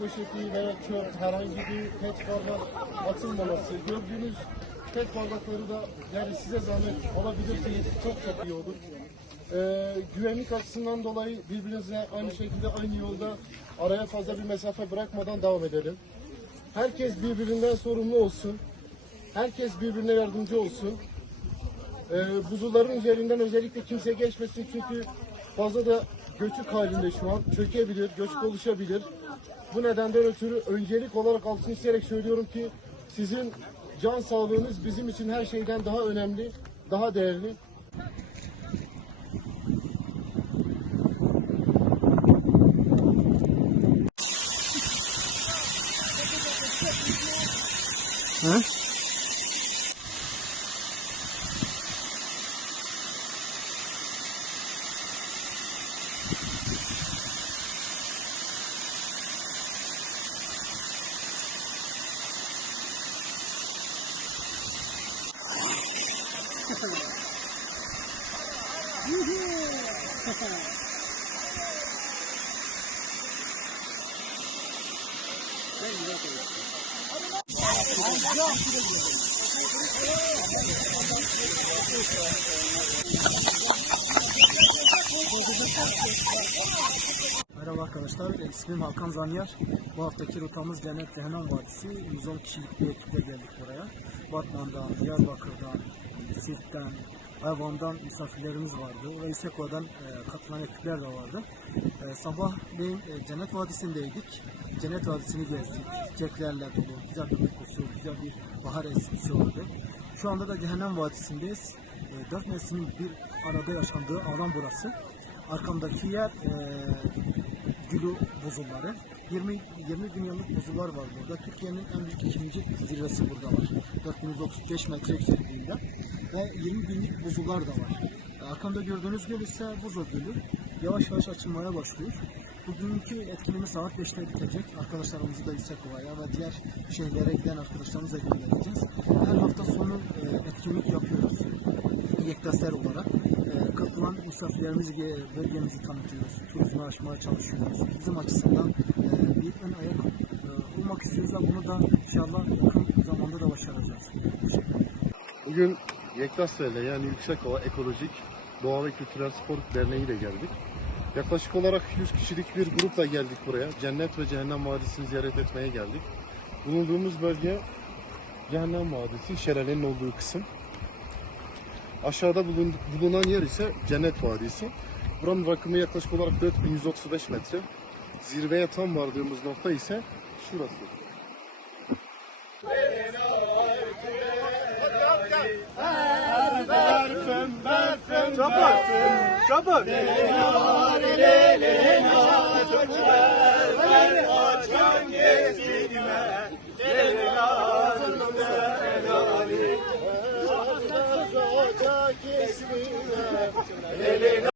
poşeti veya çöp herhangi bir pet bardak atılmaması. Gördüğünüz pet bardakları da yani size zahmet alabilirseniz çok çok iyi olur. Ee, güvenlik açısından dolayı birbirinize aynı şekilde aynı yolda araya fazla bir mesafe bırakmadan devam edelim. Herkes birbirinden sorumlu olsun. Herkes birbirine yardımcı olsun. Ee, buzulların üzerinden özellikle kimse geçmesin çünkü fazla da göçük halinde şu an çökebilir, göçük oluşabilir. Bu nedenden ötürü öncelik olarak altını çizerek söylüyorum ki sizin can sağlığınız bizim için her şeyden daha önemli, daha değerli. Merhaba arkadaşlar, ismim Hakan Zanyar. Bu haftaki rotamız Cennet Cehennem Vadisi. 110 kişilik bir ekiple geldik buraya. Batman'dan, Diyarbakır'dan, Sirt'ten, Hayvan'dan misafirlerimiz vardı ve Yüksekova'dan e, katılan ekipler de vardı. E, sabahleyin e, Cennet Vadisi'ndeydik. Cennet Vadisi'ni gezdik. Çiçeklerle dolu, güzel bir kokusu, güzel bir bahar esintisi vardı. Şu anda da Cehennem Vadisi'ndeyiz. E, dört neslin bir arada yaşandığı alan burası. Arkamdaki yer e, Gülü buzulları. 20 20 bin yıllık buzullar var burada. Türkiye'nin en büyük ikinci zirvesi burada var. 4135 metre yüksekliğinde ve 20 binlik buzullar da var. Arkamda gördüğünüz göl ise Buzul Gölü. Yavaş yavaş açılmaya başlıyor. Bugünkü etkinliğimiz saat 5'te bitecek. Arkadaşlarımızı da Yüksekova'ya ve diğer şehirlere giden arkadaşlarımızla göndereceğiz. Her hafta sonu e, etkinlik yapıyoruz. Yektaser olarak. E, katılan misafirlerimizi ge- bölgemizi tanıtıyoruz. Turizmi aşmaya çalışıyoruz. Bizim açısından e, ön ayak e, olmak istiyoruz bunu da inşallah yakın zamanda da başaracağız. Bugün Yektasver'le yani Yüksekova Ekolojik Doğa ve Kültürel Spor Derneği ile geldik. Yaklaşık olarak 100 kişilik bir grupla geldik buraya. Cennet ve Cehennem Vadisi'ni ziyaret etmeye geldik. Bulunduğumuz bölge Cehennem Vadisi, şelalenin olduğu kısım. Aşağıda bulun- bulunan yer ise Cennet Vadisi. Buranın rakımı yaklaşık olarak 4135 metre. Zirveye tam vardığımız nokta ise şurası. Çabuk! Çabuk!